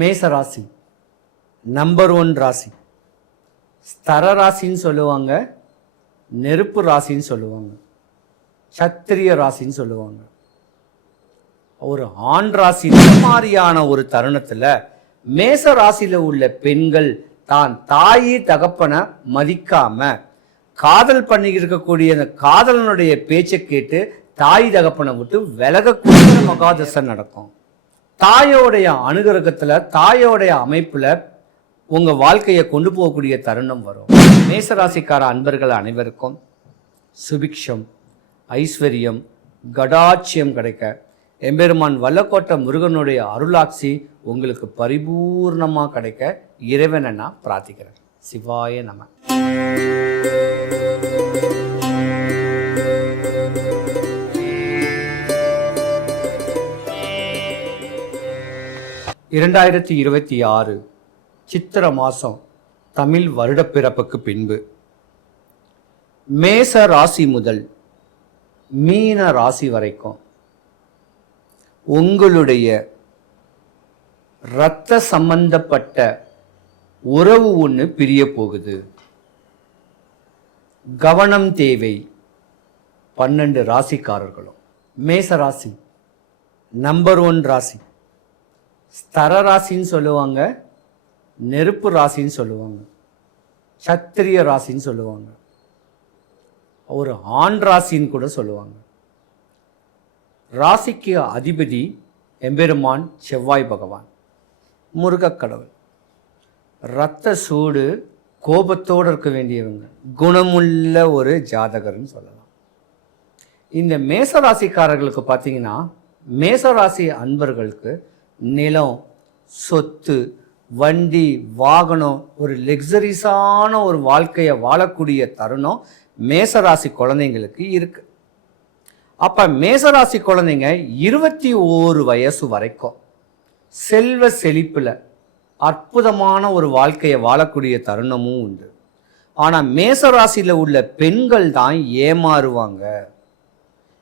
மேச ராசி நம்பர் 1 ராசி. ஸ்தர ராசின்னு சொல்லுவாங்க, நெருப்பு ராசின்னு சொல்லுவாங்க, சத்திரிய ராசின்னு சொல்லுவாங்க. ஒரு ஆண் ராசி மாதிரியான ஒரு தருணத்தில் மேச ராசியில் உள்ள பெண்கள் தான் தாயி தகப்பனை மதிக்காம காதல் பண்ணி இருக்கக்கூடிய அந்த காதலனுடைய பேச்சை கேட்டு தாய் தகப்பனை விட்டு விலகக்கூடிய மகாதசை நடக்கும். தாயோடைய அனுகிரகத்தில் தாயோடைய அமைப்பில் உங்கள் வாழ்க்கையை கொண்டு போகக்கூடிய தருணம் வரும். மேசராசிக்கார அன்பர்கள் அனைவருக்கும் சுபிக்ஷம், ஐஸ்வர்யம், கடாட்சியம் கிடைக்க எம்பெருமான் வல்லக்கோட்டை முருகனுடைய அருளாட்சி உங்களுக்கு பரிபூர்ணமாக கிடைக்க இறைவனை நான் பிரார்த்திக்கிறேன். சிவாய நம. இரண்டாயிரத்தி 26 சித்திர மாதம் தமிழ் வருடப்பிறப்புக்கு பின்பு மேச ராசி முதல் மீன ராசி வரைக்கும் உங்களுடைய இரத்த சம்பந்தப்பட்ட உறவு ஒன்று பிரிய போகுது. கவனம் தேவை. 12 ராசிக்காரர்களும். மேச ராசி நம்பர் 1 ராசி. ஸ்தர ராசின்னு சொல்லுவாங்க, நெருப்பு ராசின்னு சொல்லுவாங்க, சத்திரிய ராசின்னு சொல்லுவாங்க, ஒரு ஆண் ராசின்னு கூட சொல்லுவாங்க. ராசிக்கு அதிபதி எம்பெருமான் செவ்வாய் பகவான், முருகக்கடவுள். இரத்த சூடு, கோபத்தோடு இருக்க வேண்டியவங்க, குணமுள்ள ஒரு ஜாதகர்னு சொல்லலாம். இந்த மேசராசிக்காரர்களுக்கு பார்த்தீங்கன்னா, மேசராசி அன்பர்களுக்கு நிலம், சொத்து, வண்டி, வாகனம், ஒரு லக்ஸரிஸான ஒரு வாழ்க்கையை வாழக்கூடிய தருணம் மேசராசி குழந்தைங்களுக்கு இருக்கு. அப்ப மேசராசி குழந்தைங்க 21 வயசு வரைக்கும் செல்வ செழிப்புல அற்புதமான ஒரு வாழ்க்கையை வாழக்கூடிய தருணமும் உண்டு. ஆனா மேசராசியில உள்ள பெண்கள் தான் ஏமாறுவாங்க.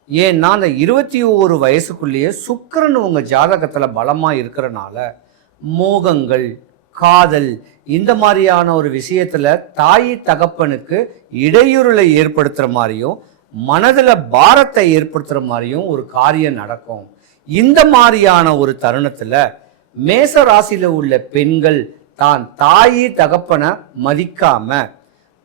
ஏன்னா அந்த 21 வயசுக்குள்ளேயே சுக்கிரன் உங்க ஜாதகத்துல பலமா இருக்கிறனால மோகங்கள், காதல், இந்த மாதிரியான ஒரு விஷயத்துல தாய் தகப்பனுக்கு இடையூறுகளை ஏற்படுத்துற மாதிரியும் மனதில் பாரத்தை ஏற்படுத்துற மாதிரியும் ஒரு காரியம் நடக்கும். இந்த மாதிரியான ஒரு தருணத்துல மேச ராசியில உள்ள பெண்கள் தான் தாயி தகப்பனை மதிக்காம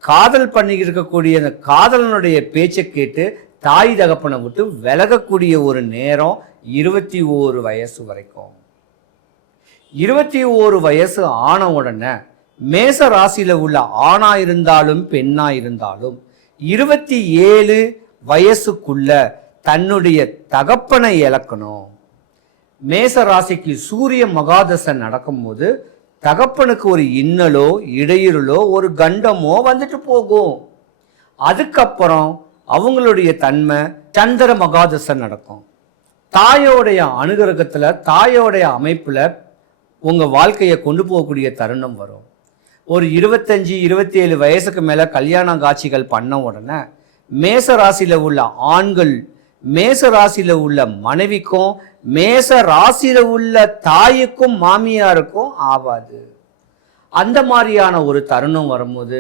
காதல் பண்ணி இருக்கக்கூடிய அந்த காதலனுடைய பேச்சை கேட்டு தாய் தகப்பனை விட்டு விலகக்கூடிய ஒரு நேரம் 21 வயசு வரைக்கும். 21 வயசு ஆன உடனே மேச ராசியில உள்ள ஆணா இருந்தாலும் பெண்ணா இருந்தாலும் 27 வயசுக்குள்ள தன்னுடைய தகப்பனை இழக்கணும். மேச ராசிக்கு சூரிய மகாதசை நடக்கும்போது தகப்பனுக்கு ஒரு இன்னலோ இடையூறலோ ஒரு கண்டமோ வந்துட்டு போகும். அதுக்கப்புறம் அவங்களுடைய தன்மை சந்திர மகாதசை நடக்கும். தாயோடைய அனுகிரகத்துல தாயோடைய அமைப்புல உங்க வாழ்க்கையை கொண்டு போகக்கூடிய தருணம் வரும். ஒரு 25-27 வயசுக்கு மேல கல்யாண காட்சிகள் பண்ண உடனே மேச ராசியில உள்ள ஆண்கள், மேச ராசியில உள்ள மனைவிக்கும் மேச ராசியில உள்ள தாய்க்கும் மாமியாருக்கும் ஆவாது. அந்த மாதிரியான ஒரு தருணம் வரும்போது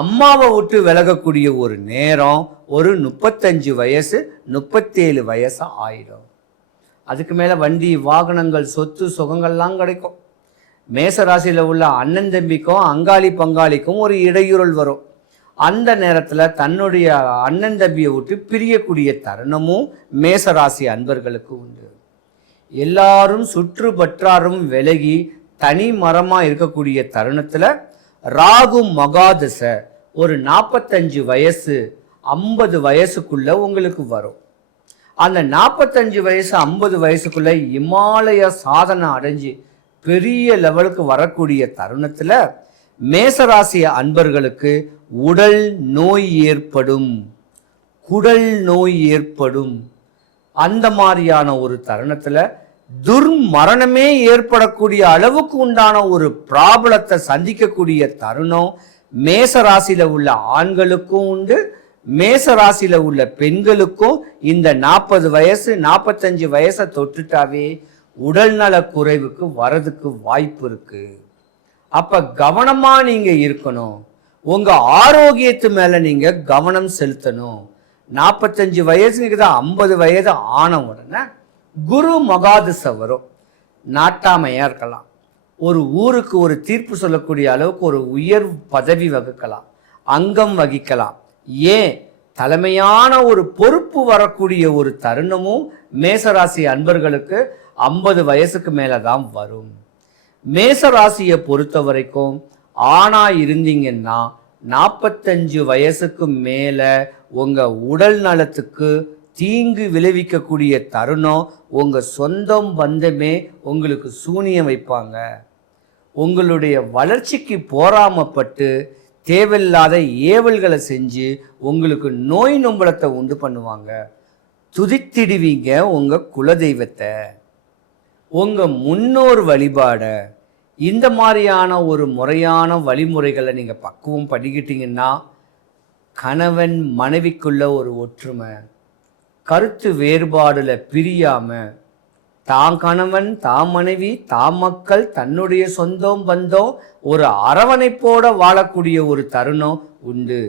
அம்மாவை விட்டு விலகக்கூடிய ஒரு நேரம் ஒரு 35 வயசு 37 வயசு ஆயிடும். அதுக்கு மேல வண்டி, வாகனங்கள், சொத்து, சுகங்கள்லாம் கிடைக்கும். மேசராசியில் உள்ள அண்ணன் தம்பிக்கும் அங்காளி பங்காளிக்கும் ஒரு இடையூறல் வரும். அந்த நேரத்தில் தன்னுடைய அண்ணன் தம்பியை விட்டு பிரியக்கூடிய தருணமும் மேசராசி அன்பர்களுக்கு உண்டு. எல்லாரும் சுற்றுப்பற்றாரும் விலகி தனி மரமாக இருக்கக்கூடிய தருணத்தில் ராகு மகாதசை ஒரு 45 வயசு 50 வயசுக்குள்ள உங்களுக்கு வரும். அந்த 45 வயசு 50 வயசுக்குள்ள இமாலய சாதனை அடைஞ்சு பெரிய லெவலுக்கு வரக்கூடிய தருணத்துல மேசராசி அன்பர்களுக்கு உடல் நோய் ஏற்படும், குடல் நோய் ஏற்படும். அந்த மாதிரியான ஒரு தருணத்துல துர்மரணமே ஏற்படக்கூடிய அளவுக்கு உண்டான ஒரு பிராபலத்தை சந்திக்கக்கூடிய தருணம் மேசராசியில உள்ள ஆண்களுக்கும் உண்டு, மேசராசியில உள்ள பெண்களுக்கும். இந்த 40 வயசு 45 வயசை தொட்டுட்டாவே உடல்நல குறைவுக்கு வரதுக்கு வாய்ப்பு இருக்கு. அப்ப கவனமா நீங்க இருக்கணும். உங்க ஆரோக்கியத்து மேல நீங்க கவனம் செலுத்தணும். 45 வயசுக்கு தான் 50 வயது ஆன உடனே குரு மகாதிசை வரும். நாட்டாமையா இருக்கலாம், ஒரு ஊருக்கு ஒரு தீர்ப்பு சொல்லக்கூடிய அளவுக்கு ஒரு உயர் பதவி வகிக்கலாம், அங்கம் வகிக்கலாம், ஏன் தலைமையான ஒரு பொறுப்பு வரக்கூடிய ஒரு தருணமும் மேசராசி அன்பர்களுக்கு 50 வயசுக்கு மேலதான் வரும். மேசராசியை பொறுத்த வரைக்கும் ஆணா இருந்தீங்கன்னா 45 வயசுக்கு மேல உங்க உடல் நலத்துக்கு தீங்கு விளைவிக்கக்கூடிய தருணம். உங்க சொந்தம் பந்தமே உங்களுக்கு சூனியம் வைப்பாங்க. உங்களுடைய வளர்ச்சிக்கு போராமப்பட்டு தேவையில்லாத ஏவல்களை செஞ்சு உங்களுக்கு நோய் நொம்பலத்தை உண்டு பண்ணுவாங்க. துதித்திடுவீங்க உங்க குலதெய்வத்தை, உங்க முன்னோர் வழிபாட. இந்த மாதிரியான ஒரு முறையான வழிமுறைகளை நீங்க பக்குவம் பண்ணிக்கிட்டீங்கன்னா கணவன் மனைவிக்குள்ள ஒரு ஒற்றுமை, கருத்து வேறுபாடுல பிரியாம தான் கணவன் தான் மனைவி தான் மக்கள் தன்னுடைய சொந்தம் பந்தம் ஒரு அரவணைப்போட வாழக்கூடிய ஒரு தருணம் உண்டு.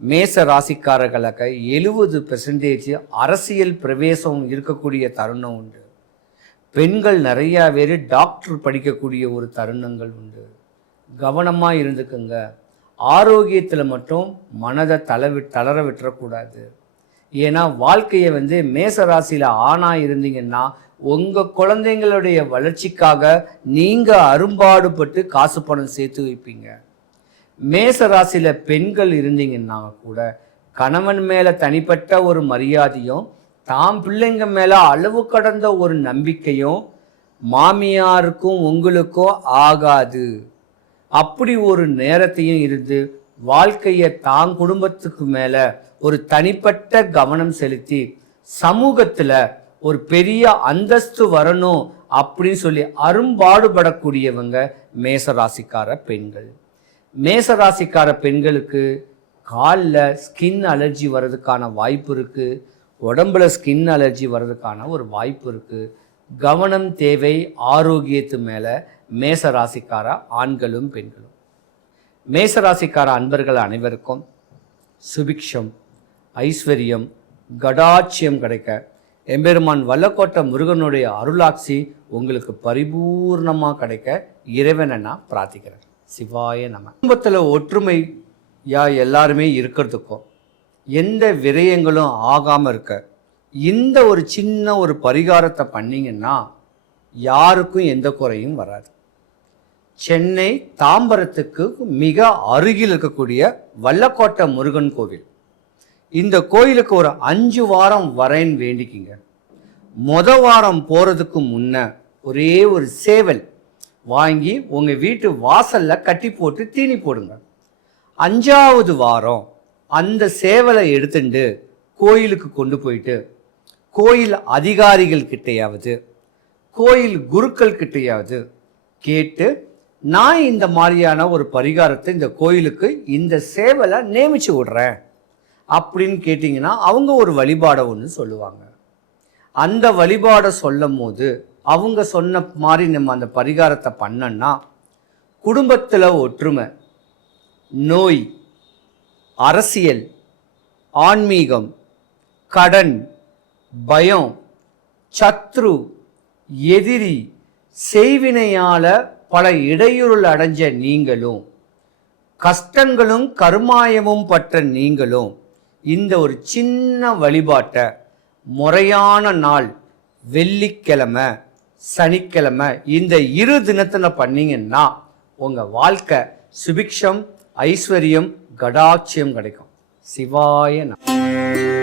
மேச ராசிக்காரர்களுக்கு 70% அரசியல் பிரவேசம் இருக்கக்கூடிய தருணம் உண்டு. பெண்கள் நிறைய பேர் டாக்டர் படிக்கக்கூடிய ஒரு தருணங்கள் உண்டு. கவனமா இருந்துக்குங்க. ஆரோக்கியத்தில் மட்டும் மனதை தளர விட்டுறக்கூடாது. ஏன்னா வாழ்க்கையை மேசராசியில் ஆணா இருந்தீங்கன்னா உங்க குழந்தைங்களுடைய வளர்ச்சிக்காக நீங்க அரும்பாடுபட்டு காசு பணம் சேர்த்து வைப்பீங்க. மேசராசியில பெண்கள் இருந்தீங்கன்னா கூட கணவன் மேல தனிப்பட்ட ஒரு மரியாதையும் தாம் பிள்ளைங்க மேல அளவு கடந்த ஒரு நம்பிக்கையும் மாமியாருக்கும் உங்களுக்கும் ஆகாது. அப்படி ஒரு நேரத்தையும் இருந்து வாழ்க்கையை தான் குடும்பத்துக்கு மேல ஒரு தனிப்பட்ட கவனம் செலுத்தி சமூகத்துல ஒரு பெரிய அந்தஸ்து வரணும் அப்படின்னு சொல்லி அரும்பாடுபடக்கூடியவங்க மேசராசிக்கார பெண்கள். மேசராசிக்கார பெண்களுக்கு காலில் ஸ்கின் அலர்ஜி வர்றதுக்கான வாய்ப்பு இருக்கு, உடம்புல ஸ்கின் அலர்ஜி வர்றதுக்கான ஒரு வாய்ப்பு இருக்கு. கவனம் தேவை ஆரோக்கியத்து மேல மேசராசிக்கார ஆண்களும் பெண்களும். மேசராசிக்கார அன்பர்கள் அனைவருக்கும் சுபிக்ஷம், ஐஸ்வர்யம், கடாட்சியம் கிடைக்க எம்பெருமான் வல்லக்கோட்டை முருகனுடைய அருளாட்சி உங்களுக்கு பரிபூர்ணமா கிடைக்க இறைவனை நான் பிரார்த்திக்கிறேன். சிவாய நம. குடும்பத்தில் ஒற்றுமையா எல்லாருமே இருக்கிறதுக்கும் எந்த விரயங்களும் ஆகாம இருக்க இந்த ஒரு சின்ன ஒரு பரிகாரத்தை பண்ணீங்கன்னா யாருக்கும் எந்த குறையும் வராது. சென்னை தாம்பரத்துக்கு மிக அருகில் இருக்கக்கூடிய வல்லக்கோட்டை முருகன் கோவில். இந்த கோயிலுக்கு ஒரு 5 வாரம் வரேன்னு வேண்டிக்கிங்க. வாரம் போறதுக்கு முன்ன ஒரே ஒரு சேவல் வாங்கி உங்க வீட்டு வாசல்ல கட்டி போட்டு தீனி போடுங்க. 5வது வாரம் அந்த சேவலை எடுத்துட்டு கோயிலுக்கு கொண்டு போயிட்டு கோயில் அதிகாரிகள் கிட்டையாவது கோயில் குருக்கள் கிட்டையாவது கேட்டு, நான் இந்த மாதிரியான ஒரு பரிகாரத்தை இந்த கோயிலுக்கு இந்த சேவலை நியமிச்சு விடுறேன் அப்படின்னு கேட்டிங்கன்னா அவங்க ஒரு வழிபாடை ஒன்று சொல்லுவாங்க. அந்த வழிபாடை சொல்லும் போது அவங்க சொன்ன மாதிரி நம்ம அந்த பரிகாரத்தை பண்ணோன்னா குடும்பத்தில் ஒற்றுமை, நோய், அரசியல், ஆன்மீகம், கடன், பயம், சத்ரு, எதிரி, செய்வினையால பல இடையூறுகள் அடைஞ்ச நீங்களும் கஷ்டங்களும் கருமாயமும் பற்ற நீங்களும் இந்த ஒரு சின்ன வழிபாட்டை முறையான நாள் வெள்ளிக்கிழமை சனிக்கிழமை இந்த 2 தினத்துல பண்ணீங்கன்னா உங்க வாழ்க்கை சுபிக்ஷம், ஐஸ்வர்யம், கடாட்சியம் கிடைக்கும். சிவாய நம.